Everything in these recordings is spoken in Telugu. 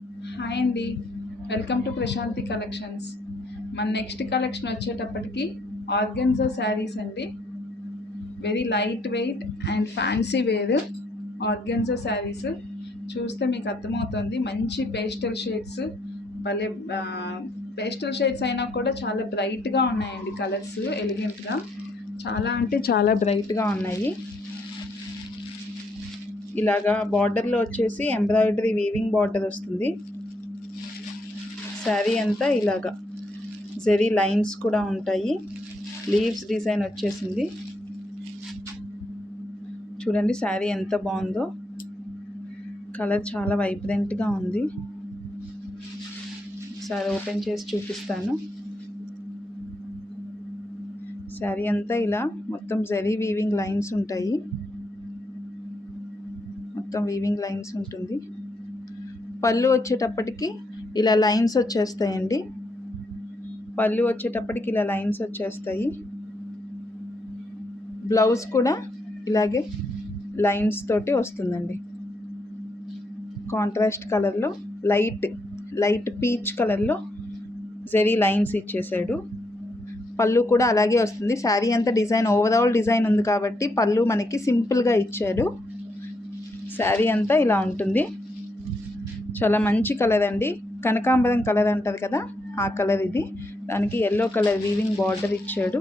హాయ్ అండి. Welcome to Prashanti collections. మన నెక్స్ట్ కలెక్షన్ వచ్చేటప్పటికి ఆర్గెన్జా శారీస్ అండి. Very light weight and fancy wear organza saris. చూస్తే మీకు అర్థమవుతుంది, మంచి పేస్టల్ షేడ్స్. భలే పేస్టల్ షేడ్స్ అయినా కూడా చాలా బ్రైట్గా ఉన్నాయండి. కలర్స్ ఎలిగెంట్గా, చాలా అంటే చాలా బ్రైట్గా ఉన్నాయి. ఇలాగా బార్డర్లో వచ్చేసి ఎంబ్రాయిడరీ వీవింగ్ బార్డర్ వస్తుంది. శారీ అంతా ఇలాగా జెరీ లైన్స్ కూడా ఉంటాయి. లీవ్స్ డిజైన్ వచ్చేసింది. చూడండి శారీ ఎంత బాగుందో. కలర్ చాలా వైబ్రెంట్గా ఉంది. ఒకసారి ఓపెన్ చేసి చూపిస్తాను. శారీ అంతా ఇలా మొత్తం జెరీ వీవింగ్ లైన్స్ ఉంటాయి. మొత్తం వీవింగ్ లైన్స్ ఉంటుంది. పళ్ళు వచ్చేటప్పటికి ఇలా లైన్స్ వచ్చేస్తాయండి. పళ్ళు వచ్చేటప్పటికి ఇలా లైన్స్ వచ్చేస్తాయి. బ్లౌజ్ కూడా ఇలాగే లైన్స్ తోటి వస్తుందండి. కాంట్రాస్ట్ కలర్లో లైట్ పీచ్ కలర్లో జెరీ లైన్స్ ఇచ్చేసాడు. పళ్ళు కూడా అలాగే వస్తుంది. శారీ అంతా డిజైన్ ఓవరాల్ డిజైన్ ఉంది కాబట్టి పళ్ళు మనకి సింపుల్గా ఇచ్చాడు. శారీ అంతా ఇలా ఉంటుంది. చాలా మంచి కలర్ అండి. కనకాంబరం కలర్ అంటారు కదా, ఆ కలర్ ఇది. దానికి ఎల్లో కలర్ వీవింగ్ బార్డర్ ఇచ్చాడు.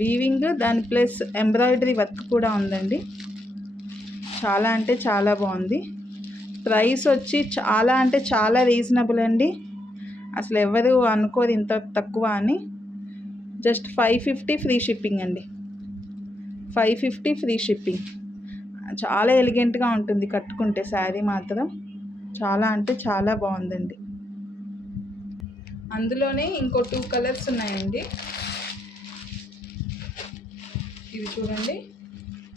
వీవింగ్ దాని ప్లస్ ఎంబ్రాయిడరీ వర్క్ కూడా ఉందండి. చాలా అంటే చాలా బాగుంది. ప్రైస్ వచ్చి చాలా అంటే చాలా రీజనబుల్ అండి. అసలు ఎవరు అనుకోరు ఇంత తక్కువ అని. జస్ట్ 550 ఫ్రీ షిప్పింగ్ అండి. 550 ఫ్రీ షిప్పింగ్. చాలా ఎలిగెంట్గా ఉంటుంది కట్టుకుంటే. శారీ మాత్రం చాలా అంటే చాలా బాగుందండి. అందులోనే ఇంకో 2 కలర్స్ ఉన్నాయండి. ఇది చూడండి,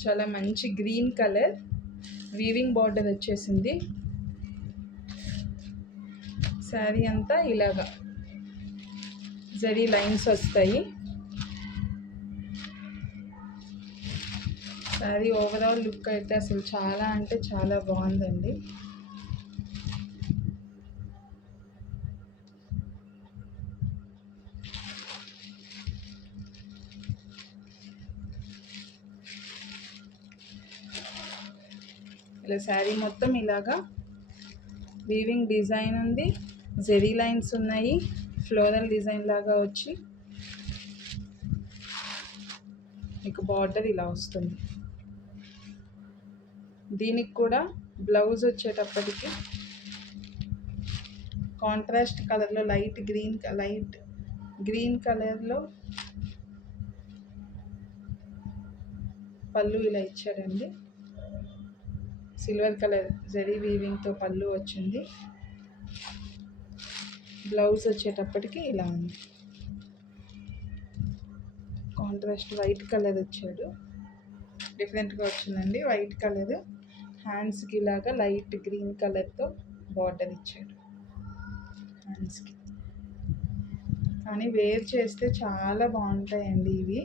చాలా మంచి గ్రీన్ కలర్ వీవింగ్ బార్డర్ వచ్చేసింది. శారీ అంతా ఇలాగా జరీ లైన్స్ వస్తాయి. శారీ ఓవరాల్ లుక్ అయితే అసలు చాలా అంటే చాలా బాగుందండి. ఇలా శారీ మొత్తం ఇలాగా వీవింగ్ డిజైన్ ఉంది. జెరీ లైన్స్ ఉన్నాయి. ఫ్లోరల్ డిజైన్ లాగా వచ్చి మీకు బార్డర్ ఇలా వస్తుంది. దీనికి కూడా బ్లౌజ్ వచ్చేటప్పటికి కాంట్రాస్ట్ కలర్లో లైట్ గ్రీన్ కలర్లో పళ్ళు ఇలా ఇచ్చారండి. సిల్వర్ కలర్ జరీ వీవింగ్తో పళ్ళు వచ్చింది. బ్లౌజ్ వచ్చేటప్పటికి ఇలా ఉంది. కాంట్రాస్ట్ వైట్ కలర్ వచ్చాడు. డిఫరెంట్గా వచ్చిందండి వైట్ కలర్. హ్యాండ్స్కి ఇలాగా లైట్ గ్రీన్ కలర్తో బార్డర్ ఇచ్చాడు హ్యాండ్స్కి. కానీ వేర్ చేస్తే చాలా బాగుంటాయండి ఇవి.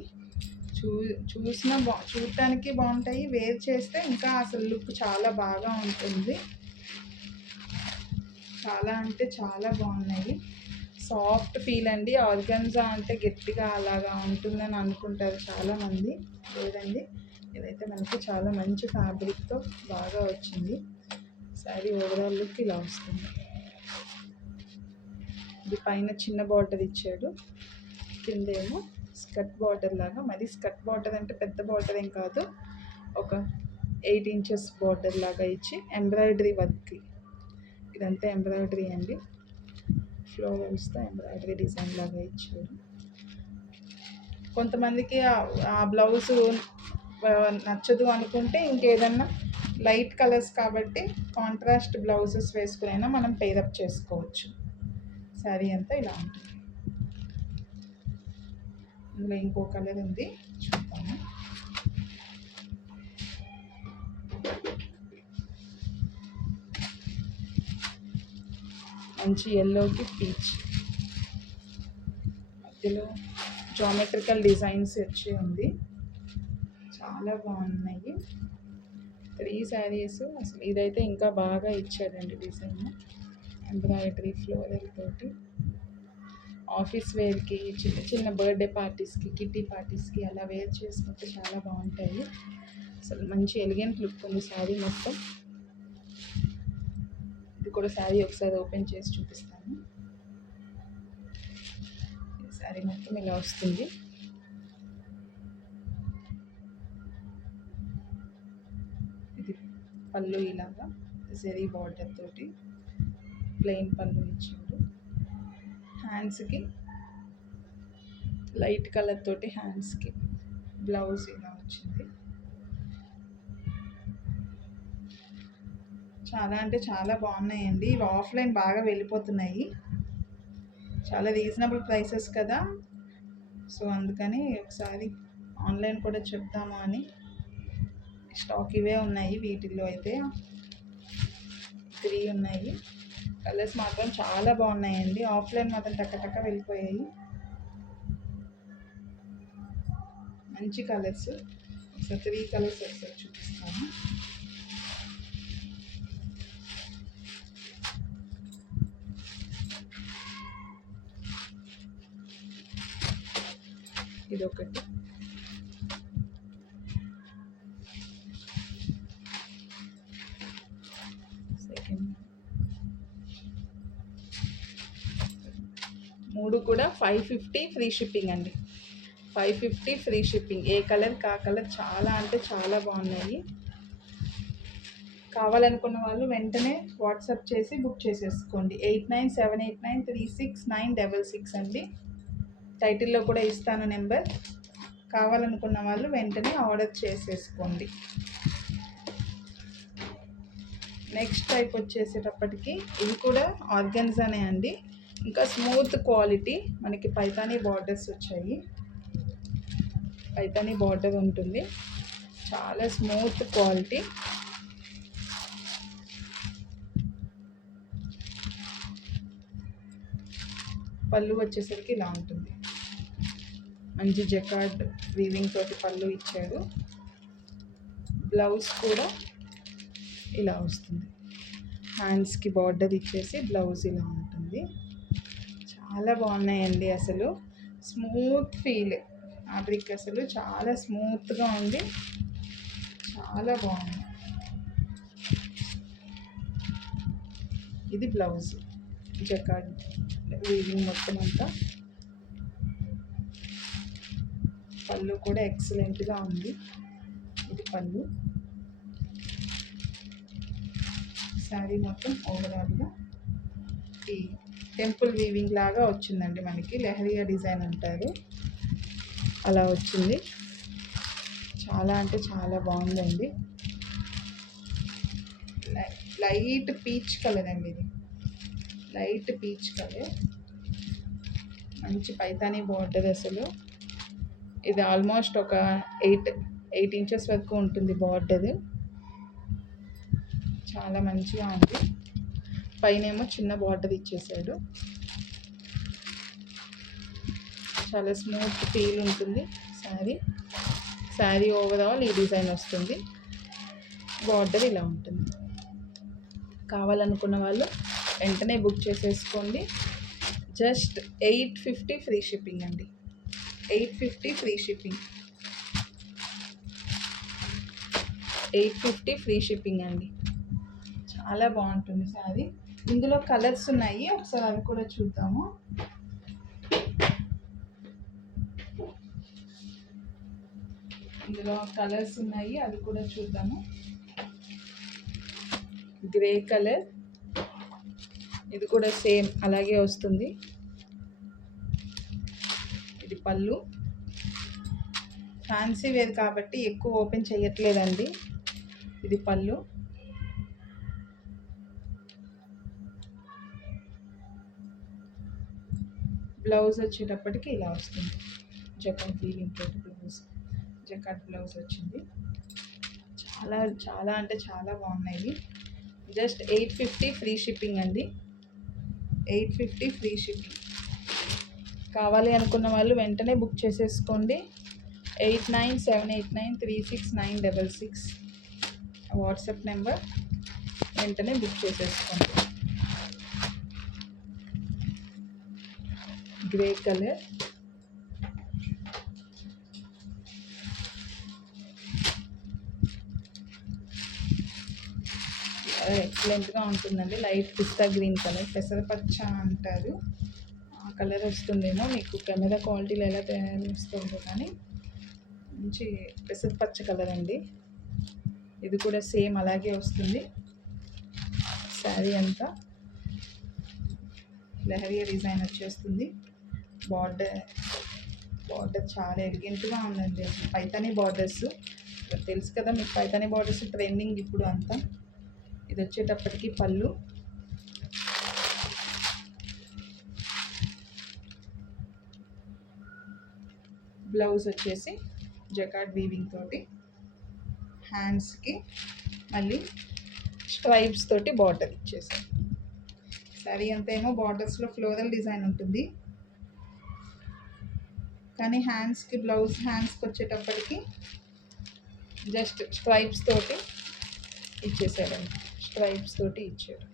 చూడటానికి బాగుంటాయి. వేర్ చేస్తే ఇంకా అసలు లుక్ చాలా బాగా ఉంటుంది. చాలా అంటే చాలా బాగున్నాయి. సాఫ్ట్ ఫీల్ అండి. ఆర్గన్జా అంటే గట్టిగా అలాగా ఉంటుందని అనుకుంటారు చాలామంది. లేదండి, ఇదైతే మనకి చాలా మంచి ఫ్యాబ్రిక్తో బాగా వచ్చింది. శారీ ఓవరాల్ లుక్ ఇలా వస్తుంది. ఇది పైన చిన్న బార్డర్ ఇచ్చాడు, కిందేమో స్కర్ట్ బార్డర్ లాగా. మరి స్కర్ట్ బార్డర్ అంటే పెద్ద బార్డర్ ఏం కాదు, ఒక 8 ఇంచెస్ బార్డర్ లాగా ఇచ్చి ఎంబ్రాయిడరీ వర్క్. ఇదంతా ఎంబ్రాయిడరీ అండి. ఫ్లోరల్స్తో ఎంబ్రాయిడరీ డిజైన్ లాగా ఇచ్చాడు. కొంతమందికి ఆ బ్లౌజ్ నచ్చదు అనుకుంటే ఇంకేదన్నా లైట్ కలర్స్ కాబట్టి కాంట్రాస్ట్ బ్లౌజెస్ వేసుకునైనా మనం పేరప్ చేసుకోవచ్చు. శారీ అంతా ఇలా ఉంటుంది. ఇందులో ఇంకో కలర్ ఉంది, చూద్దాము. మంచి ఎల్లోకి పీచ్, మధ్యలో జామెట్రికల్ డిజైన్స్ వచ్చి ఉంది. చాలా బాగున్నాయి. 3 శారీస్. అసలు ఇదైతే ఇంకా బాగా ఇచ్చాడండి డిజైన్, ఎంబ్రాయిడరీ ఫ్లోరల్ తోటి. ఆఫీస్ వేర్కి, చిన్న చిన్న బర్త్డే పార్టీస్కి, కిట్టి పార్టీస్కి అలా వేర్ చేసుకుంటే చాలా బాగుంటాయి. అసలు మంచి ఎలిగెంట్ లుక్ ఉంది శారీ మొత్తం. ఇది కూడా శారీ ఒకసారి ఓపెన్ చేసి చూపిస్తాను. శారీ మొత్తం ఇలా వస్తుంది. ఇది పళ్ళు ఇలాగా జరీ బార్డర్ తోటి ప్లెయిన్ పళ్ళు ఇచ్చాడు. హ్యాండ్స్కి లైట్ కలర్ తోటి హ్యాండ్స్కి బ్లౌజ్ ఇలా వచ్చింది. చాలా అంటే చాలా బాగున్నాయండి. ఇవి ఆఫ్లైన్ బాగా వెళ్ళిపోతున్నాయి. చాలా రీజనబుల్ ప్రైసెస్ కదా, సో అందుకని ఒకసారి ఆన్లైన్ కూడా చెప్తాము అని. స్టాక్ ఇవే ఉన్నాయి. వీటిల్లో అయితే 3 ఉన్నాయి. కలర్స్ మాత్రం చాలా బాగున్నాయండి. ఆఫ్లైన్ మాత్రం టక్క వెళ్ళిపోయాయి. మంచి కలర్స్. ఒకసారి 3 కలర్స్ ఒకసారి చూపిస్తాను. ఇదొకటి, సెకండ్. 3 కూడా 550 ఫ్రీ షిప్పింగ్ అండి. 550 ఫ్రీ షిప్పింగ్. ఏ కలర్ కా కలర్ చాలా అంటే చాలా బాగున్నాయి. కావాలనుకున్న వాళ్ళు వెంటనే వాట్సాప్ చేసి బుక్ చేసేసుకోండి. 8978936966 అండి. టైటిల్లో కూడా ఇస్తాను నెంబర్. కావాలనుకున్న వాళ్ళు వెంటనే ఆర్డర్ చేసేసుకోండి. నెక్స్ట్ టైప్ వచ్చేసేటప్పటికి ఇది కూడా ఆర్గన్జానే అండి. ఇంకా స్మూత్ క్వాలిటీ. మనకి పైతానీ బార్డర్స్ వచ్చాయి. పైతానీ బార్డర్ ఉంటుంది. చాలా స్మూత్ క్వాలిటీ. పళ్ళు వచ్చేసరికి ఇలా ఉంటుంది. మంచి జకార్డ్ వీవింగ్ తోటి పళ్ళు ఇచ్చాడు. బ్లౌజ్ కూడా ఇలా వస్తుంది. హ్యాండ్స్కి బార్డర్ ఇచ్చేసి బ్లౌజ్ ఇలా ఉంటుంది. చాలా బాగున్నాయండి. అసలు స్మూత్ ఫీల్. ఫ్యాబ్రిక్ అసలు చాలా స్మూత్గా ఉంది. చాలా బాగుంది. ఇది బ్లౌజ్ జకార్డ్ వీవింగ్ మొత్తం అంతా. పళ్ళు కూడా ఎక్సలెంట్గా ఉంది. ఇది పళ్ళు. శారీ మొత్తం ఓవరాల్గా ఈ టెంపుల్ వీవింగ్ లాగా వచ్చిందండి. మనకి లెహరియా డిజైన్ అంటారు, అలా వచ్చింది. చాలా అంటే చాలా బాగుందండి. లైట్ పీచ్ కలర్ అండి. ఇది లైట్ పీచ్ కలర్. మంచి పైతానీ బార్డర్. అసలు ఇది ఆల్మోస్ట్ ఒక 8 ఇంచెస్ వరకు ఉంటుంది బార్డర్. చాలా మంచిగా ఉంది. పైనేమో చిన్న బార్డర్ ఇచ్చేసాడు. చాలా స్మూత్ ఫీల్ ఉంటుంది శారీ ఓవరాల్ ఈ డిజైన్ వస్తుంది. బార్డర్ ఇలా ఉంటుంది. కావాలనుకున్న వాళ్ళు వెంటనే బుక్ చేసేసుకోండి. జస్ట్ 850 ఫ్రీ షిప్పింగ్ అండి. 850 ఫ్రీ షిప్పింగ్. 850 ఫ్రీ షిప్పింగ్ అండి. చాలా బాగుంటుంది శారీ. ఇందులో కలర్స్ ఉన్నాయి, ఒకసారి అవి కూడా చూద్దాము. ఇందులో కలర్స్ ఉన్నాయి, అవి కూడా చూద్దాము. Grey colour. ఇది కూడా సేమ్ అలాగే వస్తుంది. ఇది పళ్ళు. ఫ్యాన్సీ వేర్ కాబట్టి ఎక్కువ ఓపెన్ చేయట్లేదండి. ఇది పళ్ళు. బ్లౌజ్ వచ్చేటప్పటికి ఇలా వస్తుంది. జకార్డ్ వీవింగ్ తోటి బ్లౌజ్. జకార్డ్ బ్లౌజ్ వచ్చింది. చాలా చాలా అంటే చాలా బాగున్నాయి. జస్ట్ 850 ఫ్రీ షిప్పింగ్ అండి. 850 ఫ్రీ షిప్పింగ్. కావాలి అనుకున్న వాళ్ళు వెంటనే బుక్ చేసేసుకోండి. 8978936966. వాట్సాప్ నెంబర్, వెంటనే బుక్ చేసేసుకోండి. గ్రే కలర్, ఎక్సలెంట్గా ఉంటుందండి. లైట్ పిస్తా గ్రీన్ కలర్, పెసరపచ్చ అంటారు, ఆ కలర్ వస్తుందేమో. మీకు కెమెరా క్వాలిటీలో ఎలా తయారు వస్తుందో కానీ మంచి పెసరపచ్చ కలర్ అండి. ఇది కూడా సేమ్ అలాగే వస్తుంది. శారీ అంతా లెహరియా డిజైన్ వచ్చేస్తుంది. బార్డర్ చాలా ఎలిగెంట్గా ఉందండి. పైతానీ బార్డర్స్ తెలుసు కదా మీకు, పైతానీ బార్డర్స్ ట్రెండింగ్ ఇప్పుడు అంతా. ఇది వచ్చేటప్పటికి పళ్ళు, బ్లౌజ్ వచ్చేసి జకార్డ్ వీవింగ్ తోటి, హ్యాండ్స్కి మళ్ళీ స్ట్రైప్స్ తోటి బార్డర్ ఇచ్చేసాం. శారీ అంతా ఏమో బార్డర్స్లో ఫ్లోరల్ డిజైన్ ఉంటుంది, కానీ హ్యాండ్స్కి బ్లౌజ్ హ్యాండ్స్కి వచ్చేటప్పటికి జస్ట్ స్ట్రైప్స్ తోటి ఇచ్చేసాడండి. స్ట్రైప్స్ తోటి ఇచ్చాడు.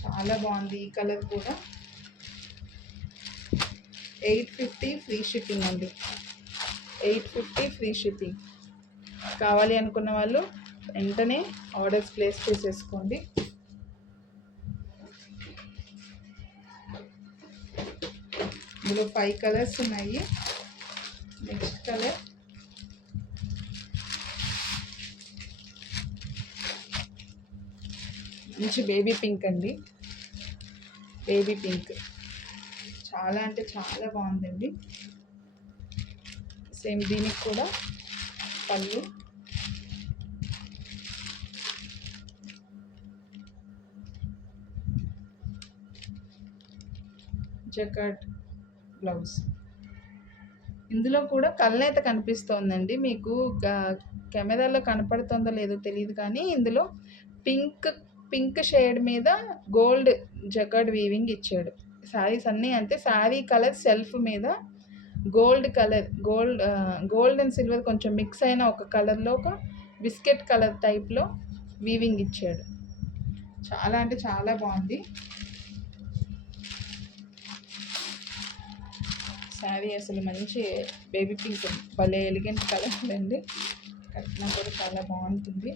చాలా బాగుంది. ఈ కలర్ కూడా 850 ఫ్రీ షిప్పింగ్ అండి. 850 ఫ్రీ షిప్పింగ్. కావాలి అనుకున్న వాళ్ళు వెంటనే ఆర్డర్స్ ప్లేస్ చేసేసుకోండి. ఇందులో 5 కలర్స్ ఉన్నాయి. నెక్స్ట్ కలర్ మంచి బేబీ పింక్ అండి. బేబీ పింక్ చాలా అంటే చాలా బాగుందండి. సేమ్ దీనికి కూడా పళ్ళు, జకార్డ్ బ్లౌజ్. ఇందులో కూడా కళ్ళైతే కనిపిస్తోందండి మీకు, కెమెరాలో కనపడుతుందో లేదో తెలియదు కానీ ఇందులో పింక్ షేడ్ మీద గోల్డ్ జకార్డ్ వీవింగ్ ఇచ్చాడు. శారీస్ అన్నీ అంతే. శారీ కలర్ సెల్ఫ్ మీద గోల్డ్ అండ్ సిల్వర్ కొంచెం మిక్స్ అయిన ఒక కలర్లో ఒక బిస్కెట్ కలర్ టైప్లో వీవింగ్ ఇచ్చాడు. చాలా అంటే చాలా బాగుంది శారీ. అసలు మంచి బేబీ పింక్, భలే ఎలిగెంట్ కలర్ అండి. కట్టినా కూడా చాలా బాగుంటుంది.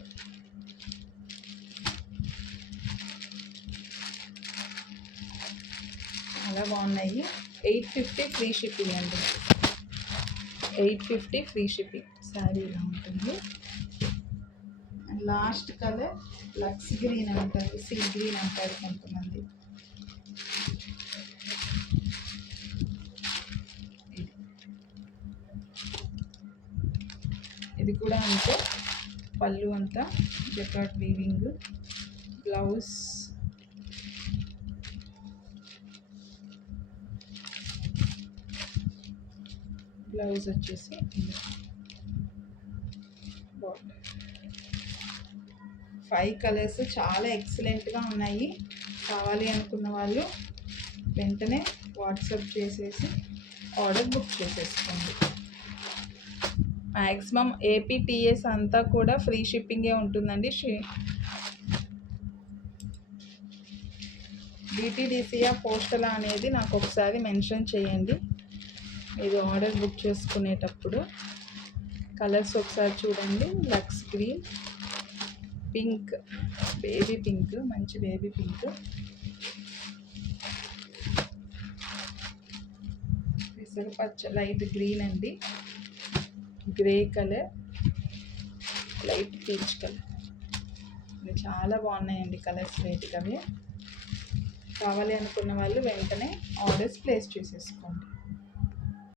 చాలా బాగున్నాయి. 850 ఫ్రీ షిప్పింగ్ అండి. 850 ఫ్రీ షిప్పింగ్. శారీ ఇలా ఉంటుంది. And last colour lux green అంటారు, సీ గ్రీన్ అంటారు కొంతమంది. ఇది కూడా అంతే. పళ్ళు అంతా జకార్డ్ వీవింగ్, బ్లౌజ్ వచ్చేసి బార్డర్. 5 కలర్స్ చాలా ఎక్సలెంట్గా ఉన్నాయి. కావాలి అనుకున్న వాళ్ళు వెంటనే వాట్సాప్ చేసేసి ఆర్డర్ బుక్ చేసేసుకోండి. మ్యాక్సిమం ఏపీటీఎస్ అంతా కూడా ఫ్రీ షిప్పింగే ఉంటుందండి. డిటీడీసీయా పోస్టలా అనేది నాకు ఒకసారి మెన్షన్ చేయండి మీరు ఆర్డర్ బుక్ చేసుకునేటప్పుడు. కలర్స్ ఒకసారి చూడండి. Lux green, pink, baby pink, మంచి బేబీ పింక్, పెసరపచ్చ లైట్ గ్రీన్ అండి, grey colour, light peach colour. ఇవి చాలా బాగున్నాయండి కలర్స్ లైట్గా. కావాలి అనుకున్న వాళ్ళు వెంటనే ఆర్డర్స్ ప్లేస్ చేసేసుకోండి.